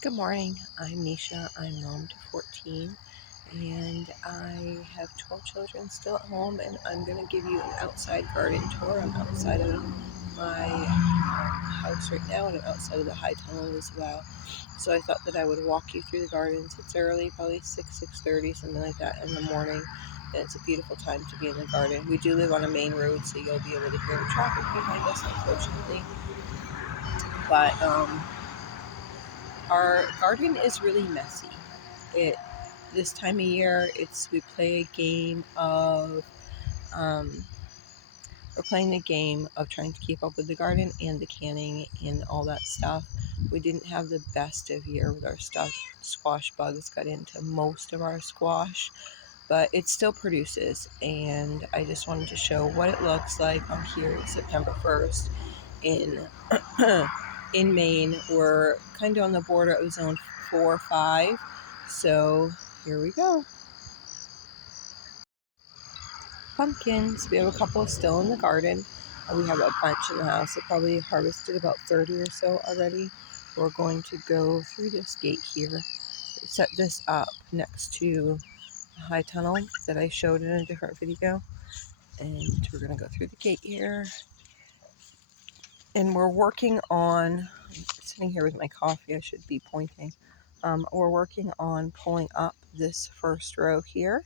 Good morning. I'm Nisha. I'm mom to 14 and I have 12 children still at home, and I'm going to give you an outside garden tour. I'm outside of my house right now, and I'm outside of the high tunnel as well. So I thought that I would walk you through the gardens. It's early, probably 6:30, something like that in the morning, and it's a beautiful time to be in the garden. We do live on a main road, so you'll be able to hear the traffic behind us, unfortunately. But our garden is really messy. This time of year, we play a game of we're playing the game of trying to keep up with the garden and the canning and all that stuff. We didn't have the best of year with our stuff. Squash bugs got into most of our squash, but it still produces, and I just wanted to show what it looks like. I'm here it's September 1st in in Maine. We're kind of on the border of zone 4 or 5, so here we go. Pumpkins. We have a couple still in the garden. We have a bunch in the house. I probably harvested about 30 or so already. We're going to go through this gate here, set this up next to the high tunnel that I showed in a different video, and we're going to go through the gate here. And we're working on, I'm sitting here with my coffee, I should be pointing. We're working on pulling up this first row here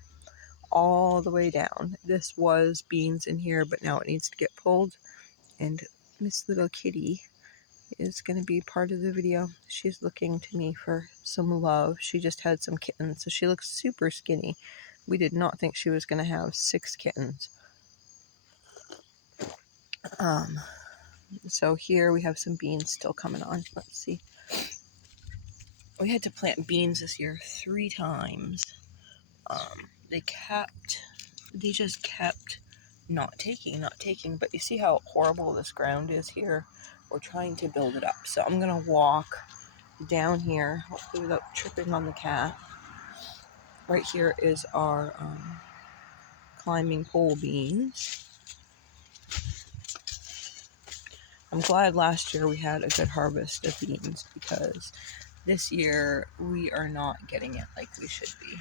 all the way down. This was beans in here, but now it needs to get pulled, and Miss Little Kitty is going to be part of the video. She's looking to me for some love. She just had some kittens, so she looks super skinny. We did not think she was going to have 6 kittens. So here we have some beans still coming on. Let's see. We had to plant beans this year 3 times. They just kept not taking, but you see how horrible this ground is here? We're trying to build it up. So I'm going to walk down here, hopefully without tripping on the cat. Right here is our climbing pole beans. I'm glad last year we had a good harvest of beans, because this year we are not getting it like we should be.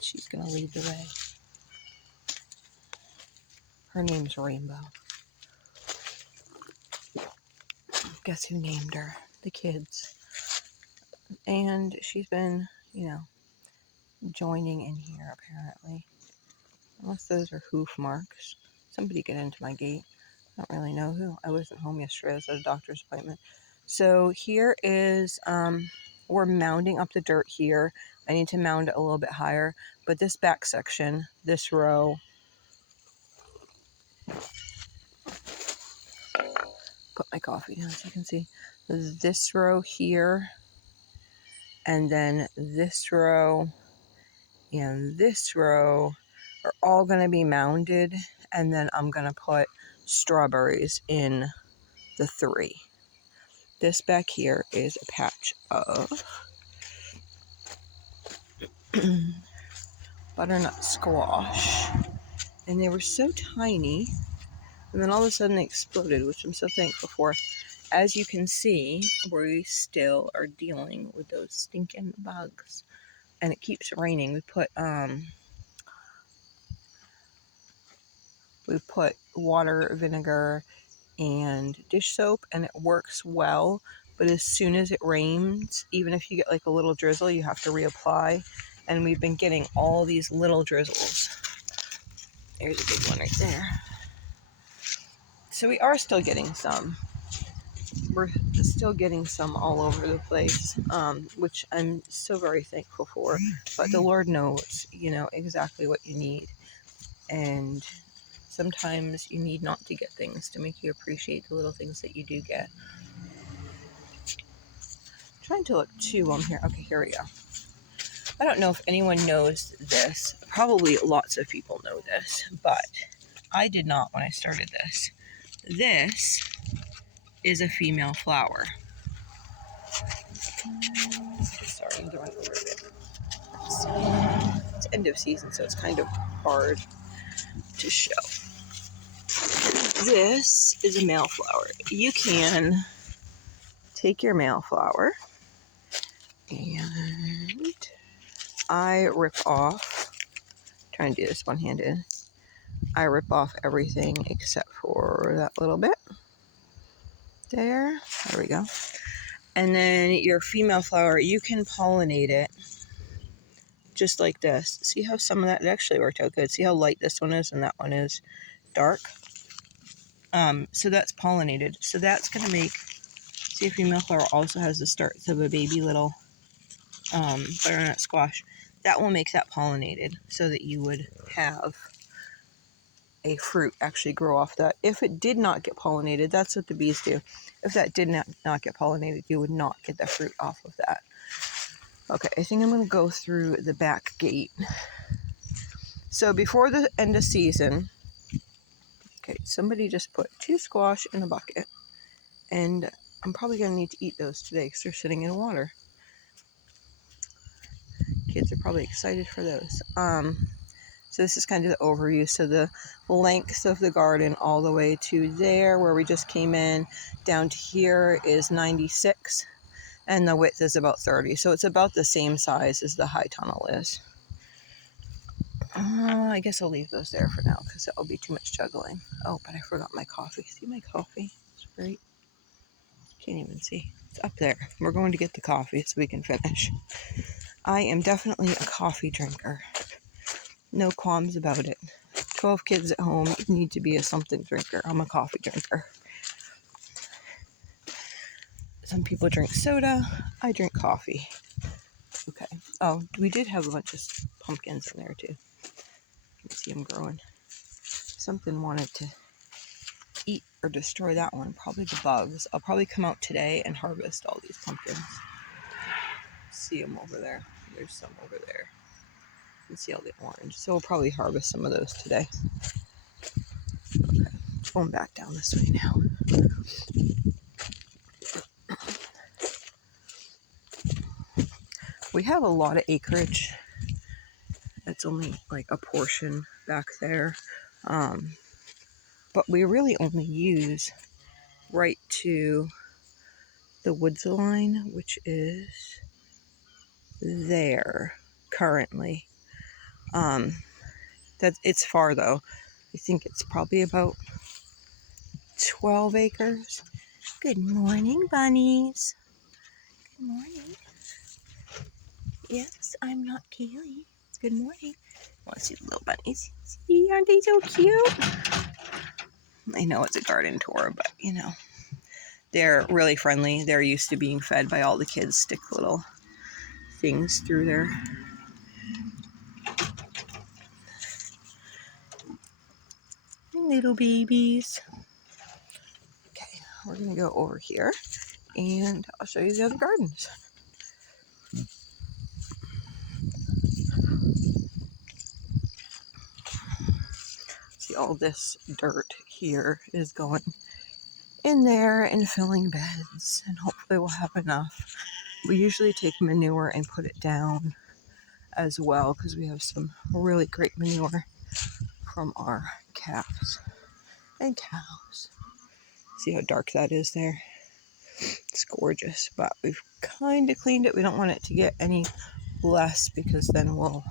She's going to lead the way. Her name's Rainbow. Guess who named her? The kids. And she's been, joining in here apparently. Unless those are hoof marks. Somebody get into my gate. I don't really know who. I wasn't home yesterday. I was at a doctor's appointment. So here is, we're mounding up the dirt here. I need to mound it a little bit higher. But this back section, this row, put my coffee down so you can see. This row here, and then this row, and this row are all going to be mounded, and then I'm going to put strawberries in the 3. This back here is a patch of butternut squash, and they were so tiny, and then all of a sudden they exploded, which I'm so thankful for. As you can see, we still are dealing with those stinking bugs, and it keeps raining. We put water, vinegar, and dish soap, and it works well. But as soon as it rains, even if you get like a little drizzle, you have to reapply. And we've been getting all these little drizzles. There's a big one right there. So we are still getting some. We're still getting some all over the place, which I'm so very thankful for. But the Lord knows, exactly what you need. And sometimes you need not to get things to make you appreciate the little things that you do get. I'm trying to look too on here. Okay, here we go. I don't know if anyone knows this. Probably lots of people know this, but I did not when I started this. This is a female flower. Sorry, I'm going over a bit. It's end of season, so it's kind of hard to show. This is a male flower. You can take your male flower and I rip off, trying to do this one-handed, I rip off everything except for that little bit. There we go. And then your female flower, you can pollinate it just like this. See how some of that, it actually worked out good. See how light this one is and that one is dark? So that's pollinated. So that's going to make, see, a female flower also has the starts of a baby little butternut squash. That will make that pollinated so that you would have a fruit actually grow off that. If it did not get pollinated, that's what the bees do. If that did not get pollinated, you would not get the fruit off of that. Okay, I think I'm going to go through the back gate. So before the end of season, okay, somebody just put 2 squash in a bucket. And I'm probably going to need to eat those today because they're sitting in water. Kids are probably excited for those. So this is kind of the overview. So the length of the garden all the way to there where we just came in, down to here is 96, and the width is about 30. So it's about the same size as the high tunnel is. I guess I'll leave those there for now because that'll be too much juggling. Oh, but I forgot my coffee. See my coffee? It's great. Can't even see. It's up there. We're going to get the coffee so we can finish. I am definitely a coffee drinker. No qualms about it. 12 kids at home, you need to be a something drinker. I'm a coffee drinker. Some people drink soda. I drink coffee. Okay. Oh, we did have a bunch of pumpkins in there too. You can see them growing. Something wanted to eat or destroy that one. Probably the bugs. I'll probably come out today and harvest all these pumpkins. See them over there. There's some over there. You can see all the orange. So we'll probably harvest some of those today. Okay, going back down this way now. We have a lot of acreage. It's only like a portion back there. But we really only use right to the woods line, which is there currently. It's far though. I think it's probably about 12 acres. Good morning, bunnies. Good morning. Yes, I'm not Kaylee. Good morning. Want to see the little bunnies? See, aren't they so cute? I know it's a garden tour, but you know, they're really friendly. They're used to being fed by all the kids. Stick little things through their little babies. Okay, we're gonna go over here and I'll show you the other gardens. See, all this dirt here is going in there and filling beds, and hopefully we'll have enough. We usually take manure and put it down as well because we have some really great manure from our calves and cows. See how dark that is there? It's gorgeous, but we've kind of cleaned it. We don't want it to get any less because then we'll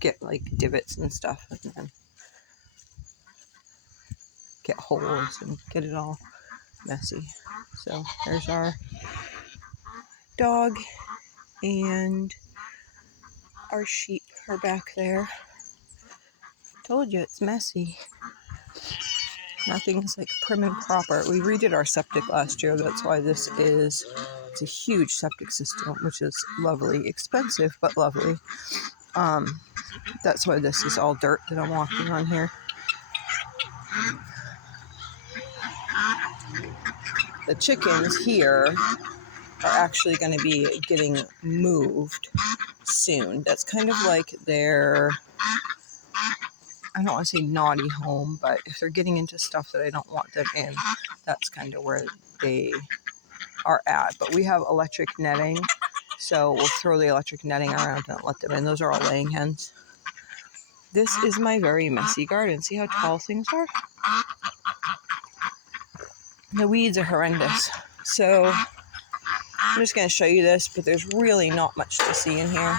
get like divots and stuff and then get holes and get it all messy. So there's our dog and our sheep are back there. Told you it's messy. Nothing's like prim and proper. We redid our septic last year. That's why it's a huge septic system, which is lovely, expensive, but lovely. That's why this is all dirt that I'm walking on here. The chickens here are actually going to be getting moved soon. That's kind of like their, I don't want to say naughty home, but if they're getting into stuff that I don't want them in, that's kind of where they are at. But we have electric netting, so we'll throw the electric netting around and let them in. Those are all laying hens. this is my very messy garden. See how tall things are? The weeds are horrendous. So I'm just going to show you this, but there's really not much to see in here.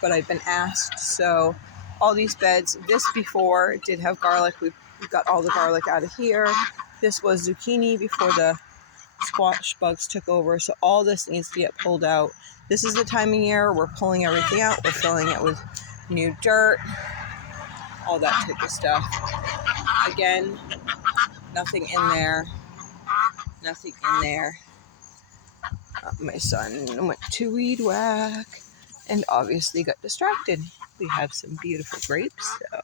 But I've been asked. So all these beds, this before did have garlic. We've got all the garlic out of here. This was zucchini before the squash bugs took over. So all this needs to get pulled out. This is the time of year we're pulling everything out. We're filling it with new dirt, all that type of stuff. Again, nothing in there. Nothing in there. My son went to weed whack and obviously got distracted. We have some beautiful grapes, so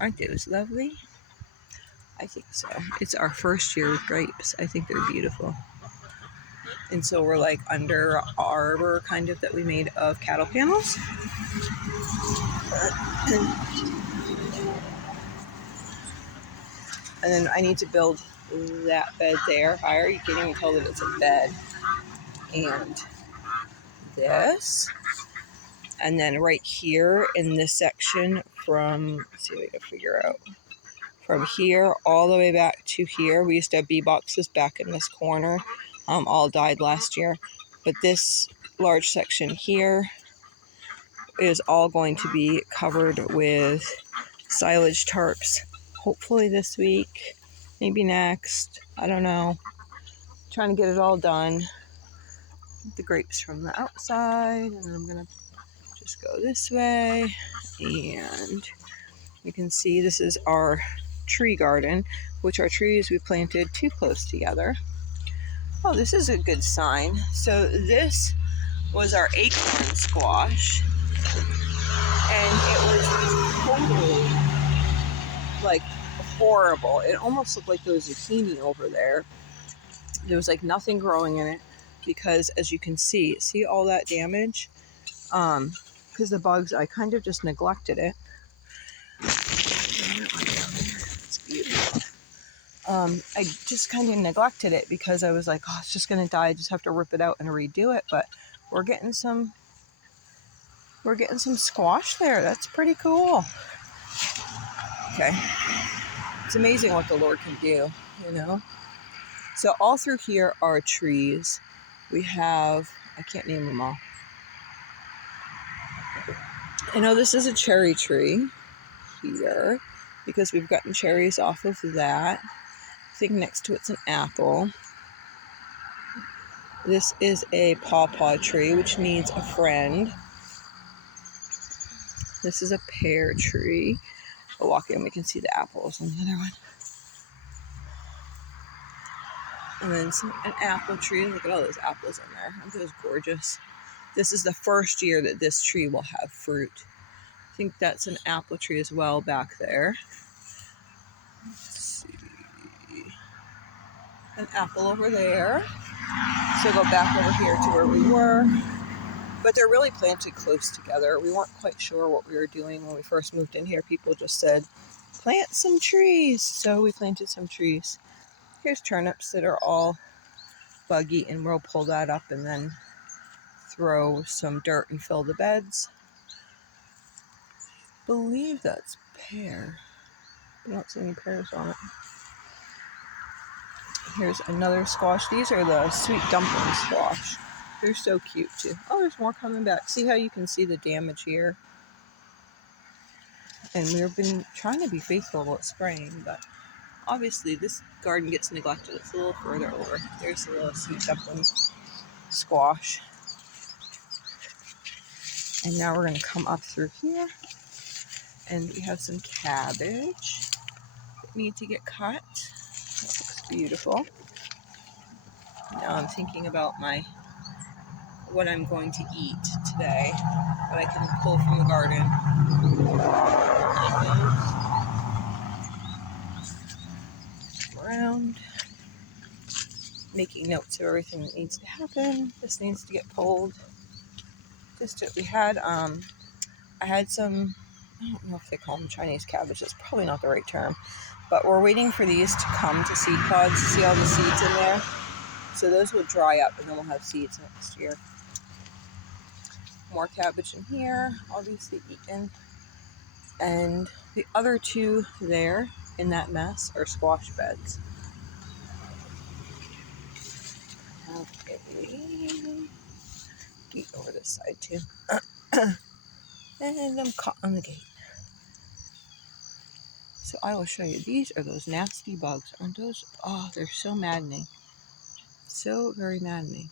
aren't those lovely? I think so. It's our first year with grapes. I think they're beautiful. And so we're like under an arbor kind of that we made of cattle panels. And then I need to build that bed there higher. You can't even tell that it's a bed. And this. And then right here in this section from, let's see if I can figure out. From here all the way back to here. We used to have bee boxes back in this corner. All died last year. But this large section here is all going to be covered with silage tarps. Hopefully this week, maybe next. I don't know. Trying to get it all done. The grapes from the outside, and then I'm gonna just go this way, and you can see this is our tree garden, which are trees we planted too close together. Oh, this is a good sign. So this was our acorn squash, and it was totally like horrible. It almost looked like there was zucchini over there. There was like nothing growing in it because, as you can see all that damage? Because the bugs, I kind of just neglected it. It's beautiful. I just kind of neglected it because I was like, oh, it's just going to die. I just have to rip it out and redo it. But we're getting some squash there. That's pretty cool. Okay. It's amazing what the Lord can do, you know? So all through here are trees. We have, I can't name them all. I know this is a cherry tree here because we've gotten cherries off of that. I think next to it's an apple. This is a pawpaw tree, which needs a friend. This is a pear tree. We'll walk in, we can see the apples on the other one. And then an apple tree. Look at all those apples in there. Aren't those gorgeous? This is the first year that this tree will have fruit. I think that's an apple tree as well back there. Let's see. An apple over there. So go back over here to where we were. But they're really planted close together. We weren't quite sure what we were doing when we first moved in here. People just said, plant some trees. So we planted some trees. Here's turnips that are all buggy, and we'll pull that up and then throw some dirt and fill the beds. I believe that's pear. I don't see any pears on it. Here's another squash. These are the sweet dumpling squash. They're so cute too. Oh, there's more coming back. See how you can see the damage here? And we've been trying to be faithful at spraying, but obviously this garden gets neglected. It's a little further over. There's the little sweet dumpling squash. And now we're going to come up through here. And we have some cabbage that need to get cut. That looks beautiful. Now I'm thinking about what I'm going to eat today, what I can pull from the garden. Around, making notes of everything that needs to happen. This needs to get pulled. We had, I had some, I don't know if they call them Chinese cabbage. That's probably not the right term. But we're waiting for these to come to seed pods. See all the seeds in there? So those will dry up and then we'll have seeds next year. more cabbage in here, obviously eaten. And the other two there in that mess are squash beds. Okay, gate over this side too. And I'm caught on the gate. So I will show you. These are those nasty bugs. Aren't those? Oh, they're so maddening. So very maddening.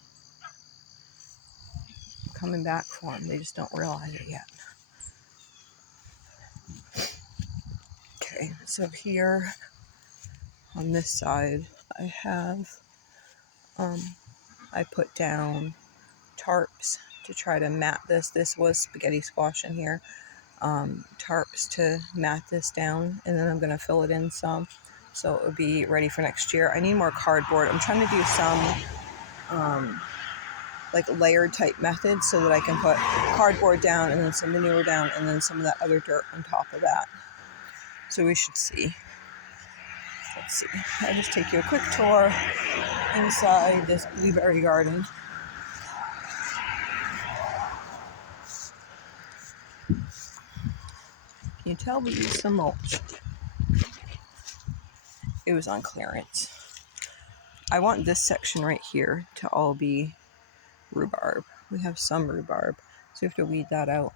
I'm coming back for them. They just don't realize it yet. Okay, so here on this side, I have, I put down tarps to try to mat this. This was spaghetti squash in here. Tarps to mat this down, and then I'm going to fill it in some so it will be ready for next year. I need more cardboard. I'm trying to do some like layered type method so that I can put cardboard down and then some manure down and then some of that other dirt on top of that. So we should see. Let's see. I'll just take you a quick tour inside this blueberry garden. Can you tell we used some mulch? It was on clearance. I want this section right here to all be rhubarb. We have some rhubarb, so we have to weed that out.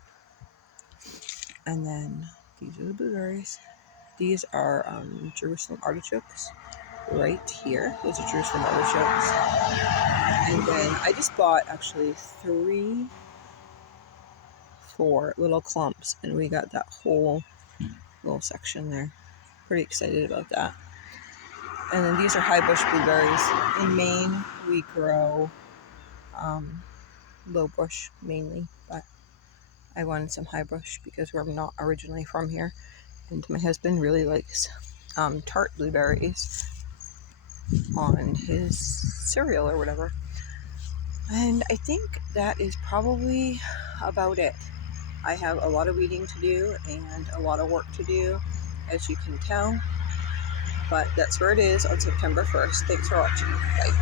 And then these are the blueberries. These are Jerusalem artichokes right here. Those are Jerusalem artichokes. And then I just bought actually 4 little clumps, and we got that whole little section there. Pretty excited about that. And then these are high bush blueberries. In Maine, we grow low bush mainly, but I wanted some high bush because we're not originally from here. And my husband really likes tart blueberries on his cereal or whatever. And I think that is probably about it. I have a lot of weeding to do and a lot of work to do, as you can tell. But that's where it is on September 1st. Thanks for watching. Bye.